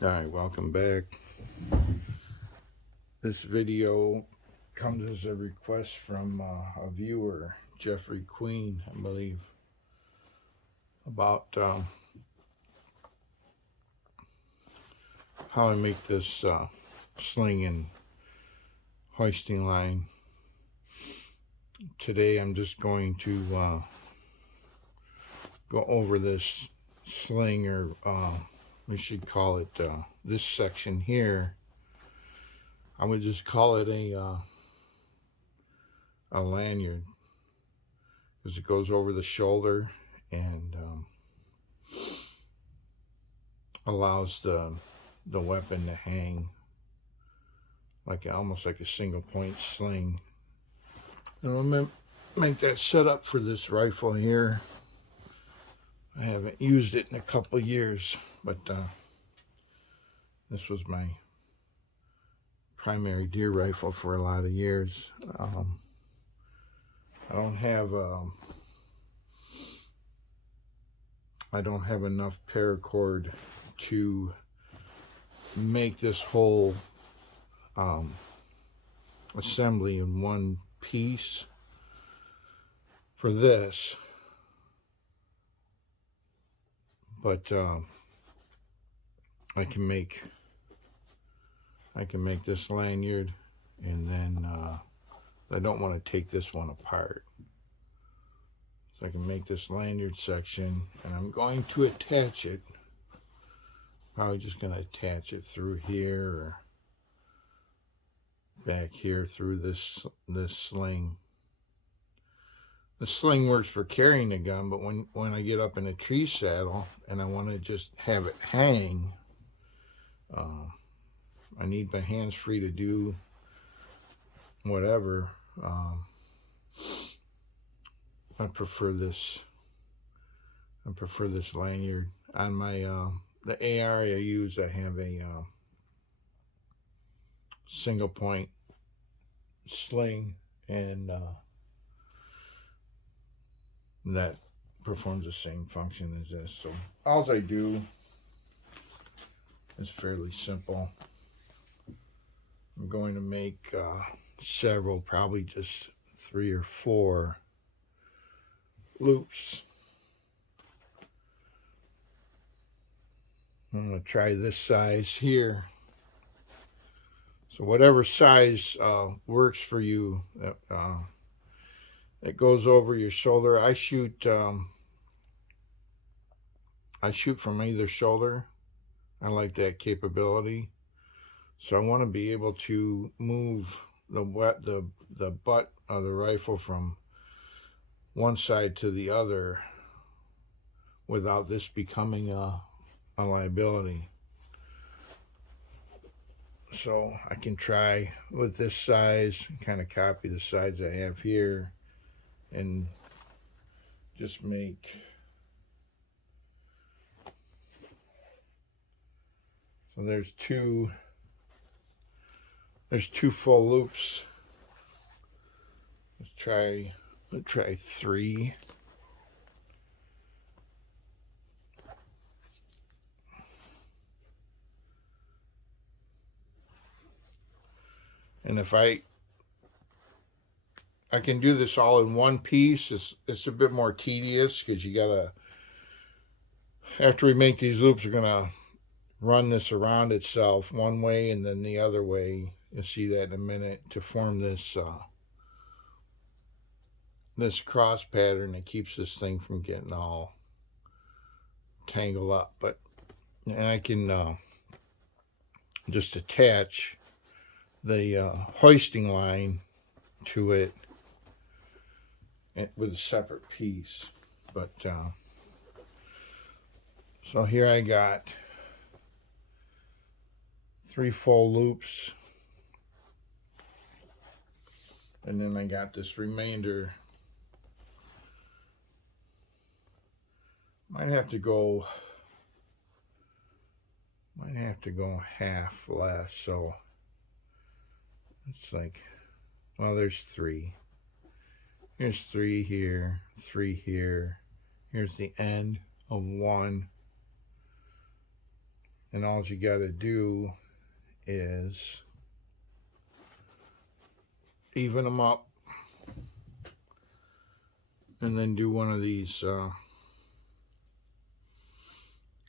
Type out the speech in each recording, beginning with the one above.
Alright, welcome back. This video comes as a request from a viewer, Jeffrey Queen, I believe, about how I make this sling and hoisting line. Today I'm just going to go over this sling, or we should call it this section here. I would just call it a lanyard, because it goes over the shoulder and allows the weapon to hang like almost like a single point sling. And I'm gonna make that setup for this rifle here. I haven't used it in a couple years, but this was my primary deer rifle for a lot of years. I don't have enough paracord to make this whole assembly in one piece for this, but I can make this lanyard, and then I don't want to take this one apart, so I can make this lanyard section, and I'm going to attach it. Probably just going to attach it through here or back here through this sling. The sling works for carrying the gun, but when I get up in a tree saddle and I want to just have it hang, I need my hands free to do whatever. I prefer this lanyard. On my the AR I use, I have a single point sling, and that performs the same function as this. So all I do is fairly simple. I'm going to make several, probably just 3 or 4 loops. I'm going to try this size here. So whatever size works for you, that goes over your shoulder. I shoot from either shoulder. I like that capability. So I want to be able to move the butt of the rifle from one side to the other without this becoming a liability. So I can try with this size, kind of copy the size I have here, and just make, so there's two full loops. Let's try 3. And if I can do this all in one piece, it's a bit more tedious, because you gotta, after we make these loops, we're gonna run this around itself one way and then the other way. You'll see that in a minute, to form this this cross pattern that keeps this thing from getting all tangled up. But, and I can just attach the hoisting line to it with a separate piece. But so here I got 3 full loops, and then I got this remainder. Might have to go half less, so it's like, well, there's 3. Here's 3 here, 3 here. Here's the end of one. And all you got to do is even them up, and then do one of these,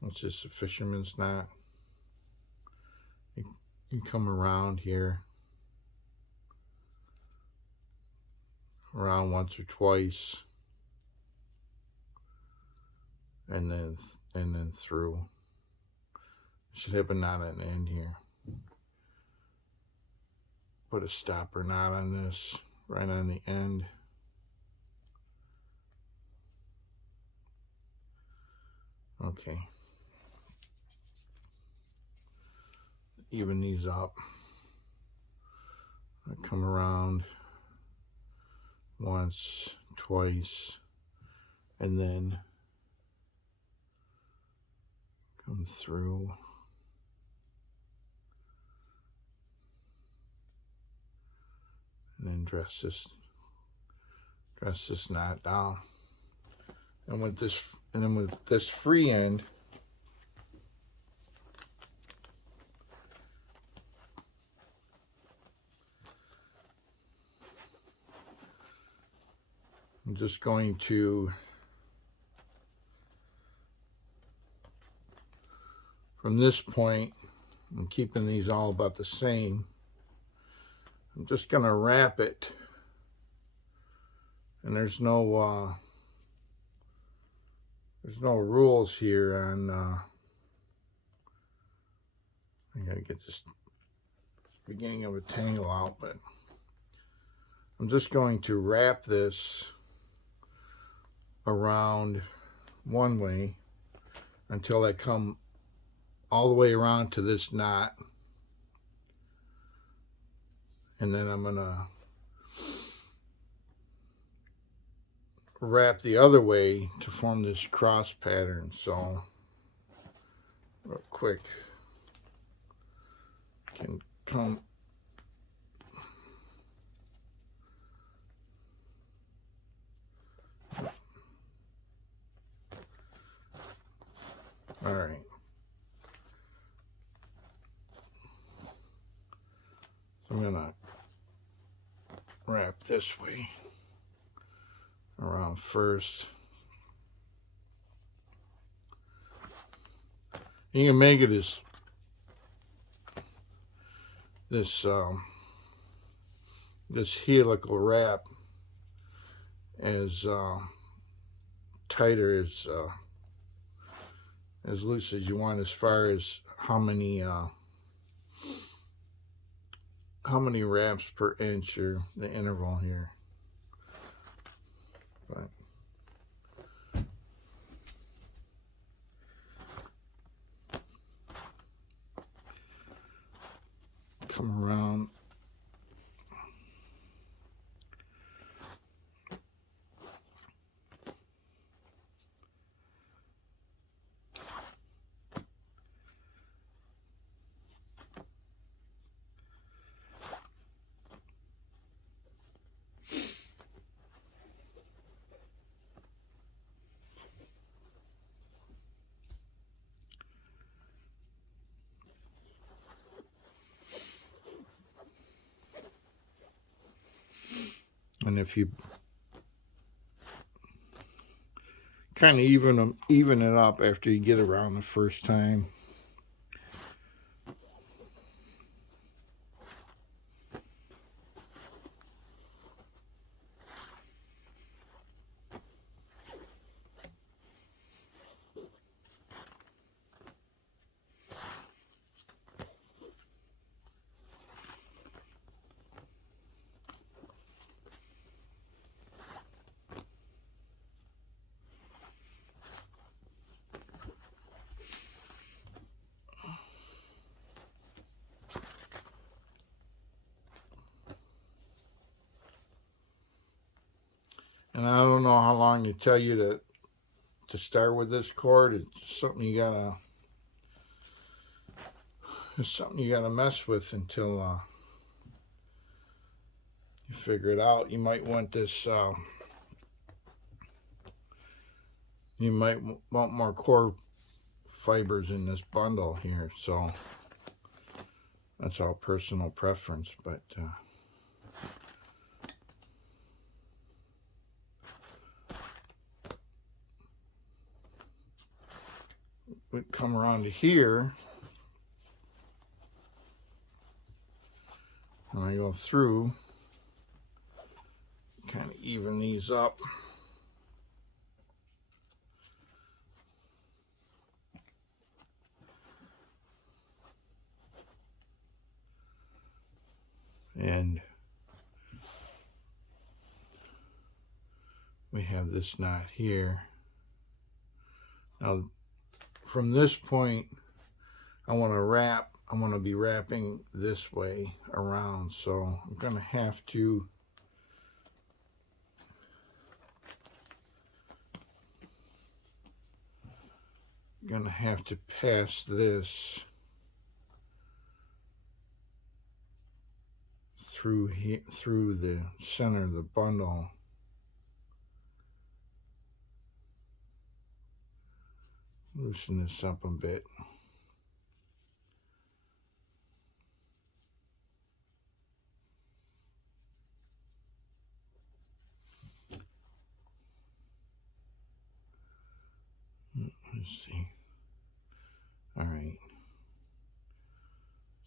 what's this, a fisherman's knot. You come around here, around once or twice, and then through. You should have a knot at the end here. Put a stopper knot on this, right on the end. Okay. Even these up. I come around once, twice, and then come through. And then dress this knot down. And with this free end, I'm just going to, from this point, I'm keeping these all about the same. I'm just going to wrap it, and there's no rules here on, I gotta get this beginning of a tangle out, but I'm just going to wrap this around one way until I come all the way around to this knot, and then I'm gonna wrap the other way to form this cross pattern. So real quick, can come all right. So I'm gonna wrap this way around first. You can make it as this helical wrap as tighter as loose as you want, as far as how many wraps per inch, or the interval here. But come around. And if you kind of even it up after you get around the first time. And I don't know how long they tell you to start with this cord. It's something you gotta mess with until you figure it out. You might want this. You might want more cord fibers in this bundle here, so that's all personal preference, but we come around to here, and I go through, kind of even these up. And we have this knot here. Now, from this point, I want to wrap. I'm going to be wrapping this way around, so I'm going to have to pass this through here, through the center of the bundle. Loosen this up a bit. Let's see. All right.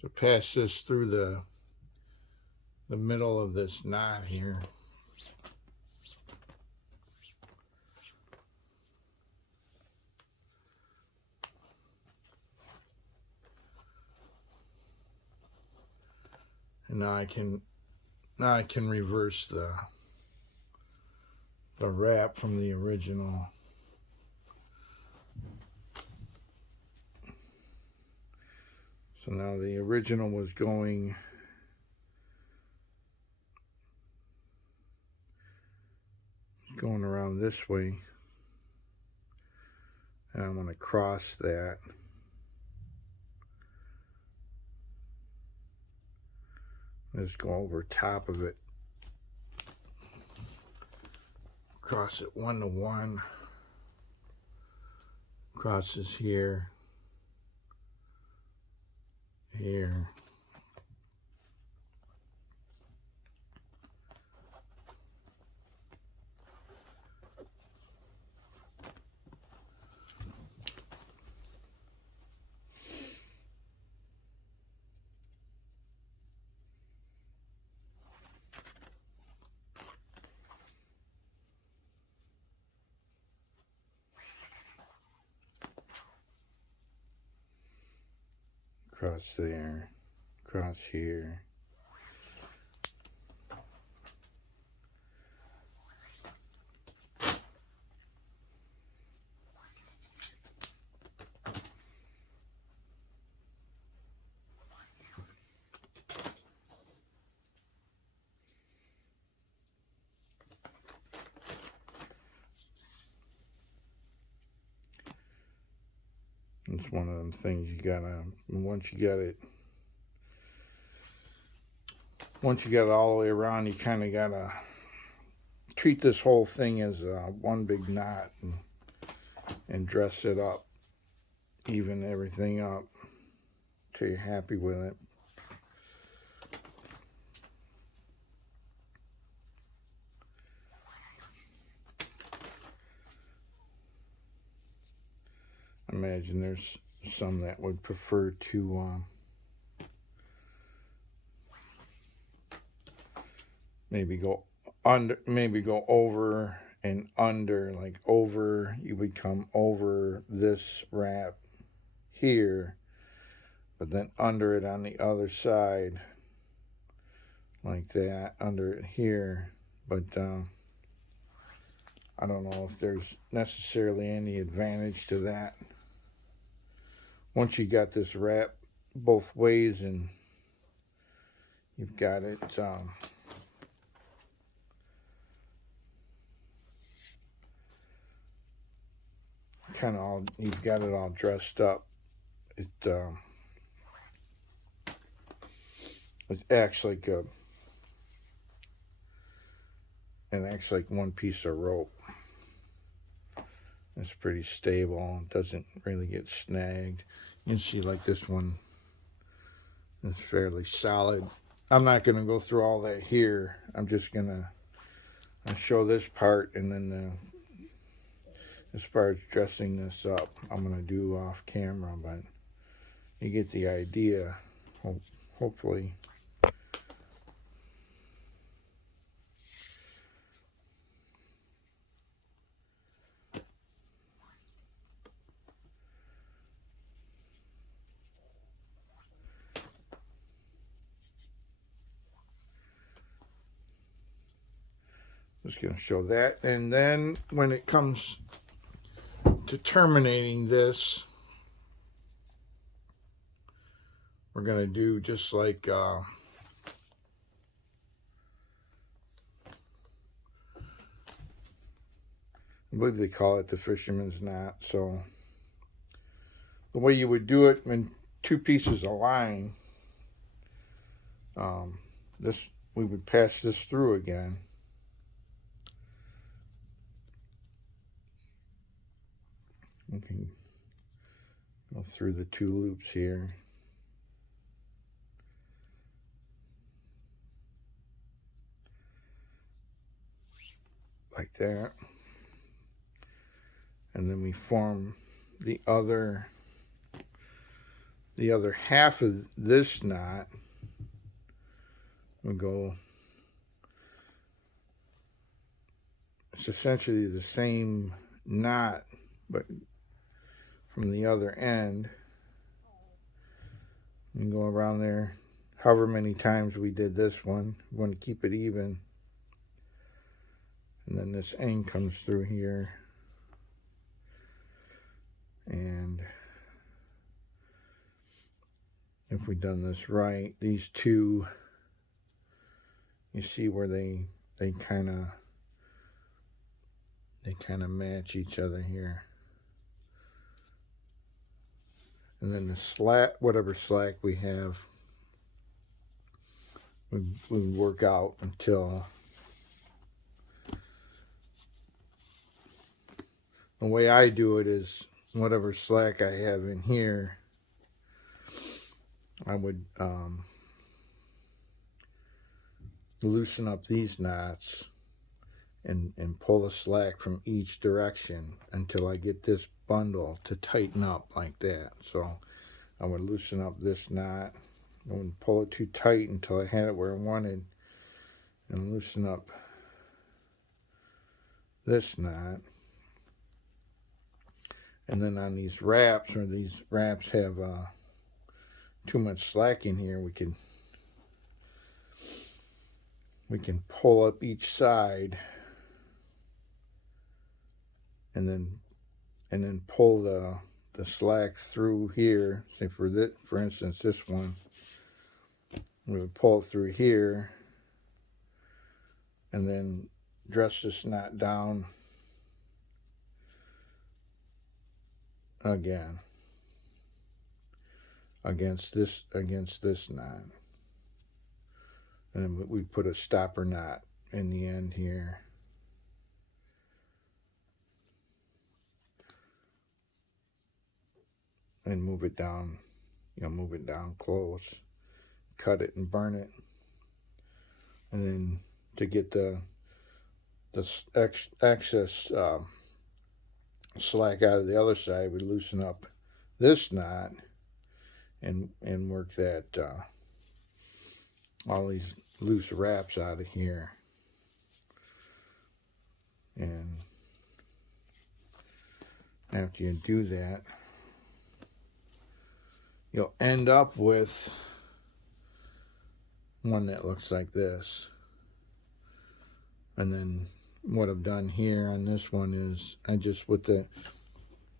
So pass this through the middle of this knot here. And now I can reverse the wrap from the original. So now the original was going around this way, and I'm going to cross that. Let's go over top of it. Cross it 1 to 1. Crosses here. Here. Cross there, cross here. It's one of them things you gotta, once you got it all the way around, you kind of gotta treat this whole thing as one big knot and dress it up, even everything up till you're happy with it. I imagine there's some that would prefer to maybe go over and under, like over, you would come over this wrap here, but then under it on the other side, like that, under it here. But I don't know if there's necessarily any advantage to that. Once you got this wrap both ways and you've got it kind of all, you've got it all dressed up, it acts like one piece of rope. It's pretty stable. It doesn't really get snagged. You can see like this one is fairly solid. I'm not going to go through all that here. I'm just going to show this part, and then as far as dressing this up, I'm going to do off camera, but you get the idea, hopefully. Just going to show that, and then when it comes to terminating this, we're going to do just like I believe they call it the fisherman's knot. So the way you would do it when two pieces align, this, we would pass this through again. We can go through the two loops here. Like that. And then we form the other half of this knot. We go, it's essentially the same knot, but from the other end. We can go around there however many times we did this one. We want to keep it even. And then this end comes through here. And if we've done this right, these two, you see where they kind of match each other here. And then the slack, whatever slack we have, we work out until the way I do it is whatever slack I have in here, I would loosen up these knots and pull the slack from each direction until I get this bundle to tighten up like that. So I would loosen up this knot. I wouldn't pull it too tight until I had it where I wanted, and loosen up this knot. And then on these wraps, where these wraps have too much slack in here, we can pull up each side and then pull the slack through here. Say for instance, this one, we would pull it through here and then dress this knot down again against this knot, and then we put a stopper knot in the end here. And move it down, move it down close, cut it and burn it. And then to get the excess slack out of the other side, we loosen up this knot and work that all these loose wraps out of here. And after you do that, you'll end up with one that looks like this. And then what I've done here on this one is I just,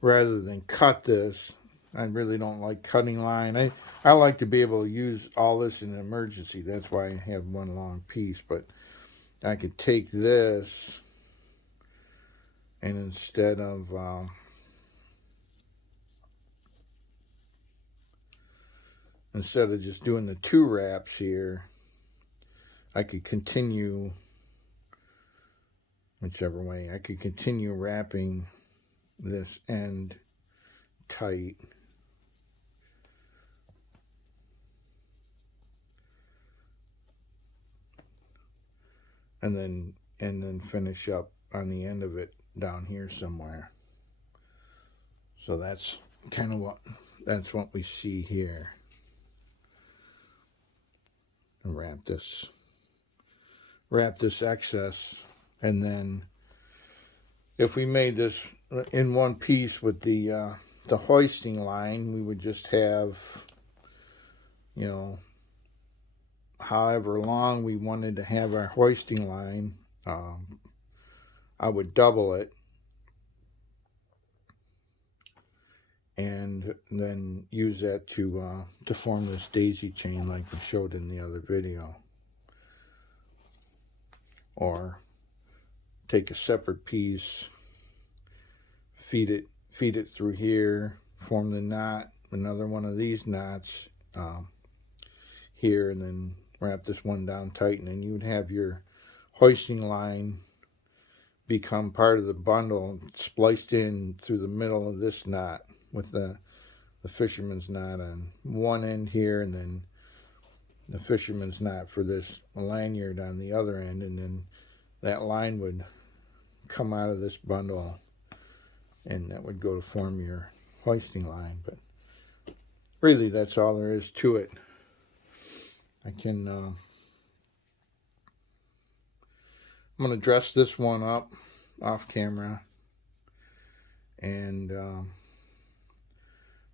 rather than cut this, I really don't like cutting line. I like to be able to use all this in an emergency. That's why I have one long piece. But I could take this, and instead of just doing the two wraps here, I could continue, whichever way, I could continue wrapping this end tight. And then finish up on the end of it down here somewhere. So that's kind of what we see here. And wrap this excess, and then if we made this in one piece with the hoisting line, we would just have, you know, however long we wanted to have our hoisting line. I would double it and then use that to form this daisy chain like we showed in the other video. Or take a separate piece, feed it through here, form the knot, another one of these knots here, and then wrap this one down tight, and then you would have your hoisting line become part of the bundle, spliced in through the middle of this knot with the fisherman's knot on one end here, and then the fisherman's knot for this lanyard on the other end, and then that line would come out of this bundle, and that would go to form your hoisting line. But really, that's all there is to it. I'm going to dress this one up off camera, and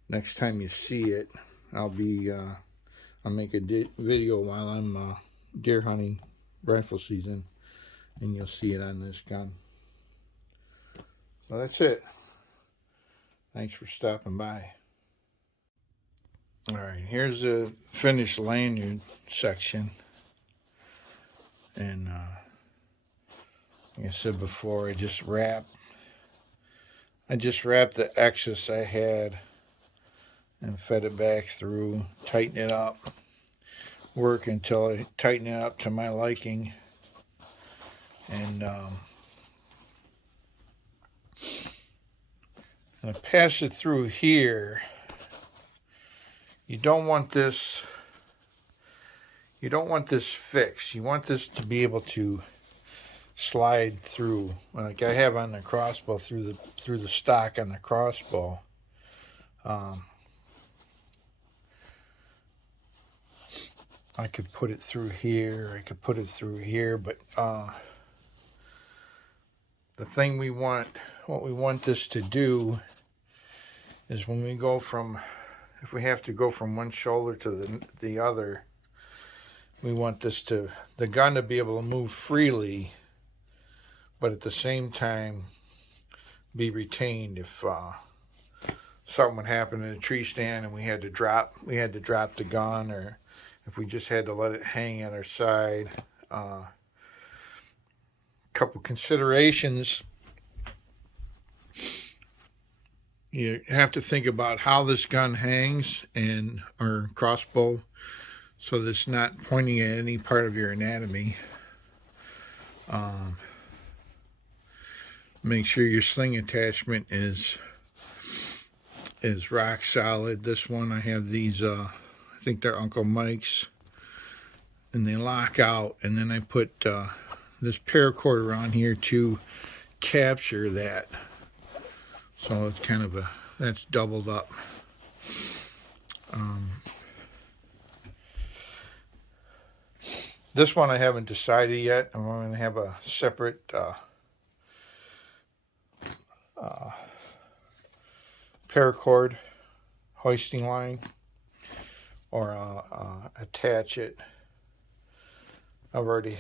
next time you see it, I'll make a video while I'm deer hunting rifle season, and you'll see it on this gun. So that's it. Thanks for stopping by. Alright, here's the finished lanyard section, and like I said before, I just wrapped the excess I had and fed it back through, tighten it up, work until I tighten it up to my liking, and I pass it through here. You don't want this fixed. You want this to be able to slide through, like I have on the crossbow, through the stock on the crossbow. I could put it through here, I could put it through here, but the thing what we want this to do is when we go from, if we have to go from one shoulder to the other, we want the gun to be able to move freely, but at the same time be retained. If something would happen in a tree stand and we had to drop the gun, or if we just had to let it hang at our side. Couple considerations. You have to think about how this gun hangs or crossbow, so that it's not pointing at any part of your anatomy. Make sure your sling attachment is rock solid. This one, I have these, I think they're Uncle Mike's, and they lock out, and then I put this paracord around here to capture that. So it's kind of that's doubled up. This one I haven't decided yet. I'm going to have a separate paracord hoisting line, or attach it. I already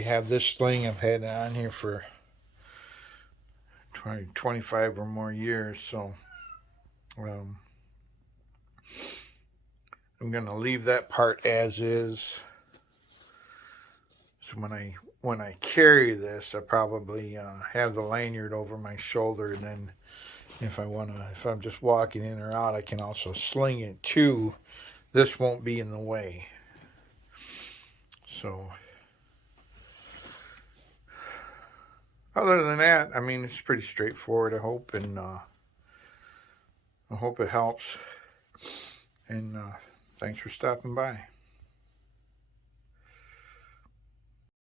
have this sling. I've had it on here for 25 or more years, so I'm going to leave that part as is. So when I carry this, I probably have the lanyard over my shoulder, and then if I'm just walking in or out, I can also sling it too. This won't be in the way. So other than that, I mean, it's pretty straightforward, I hope, and I hope it helps. And thanks for stopping by.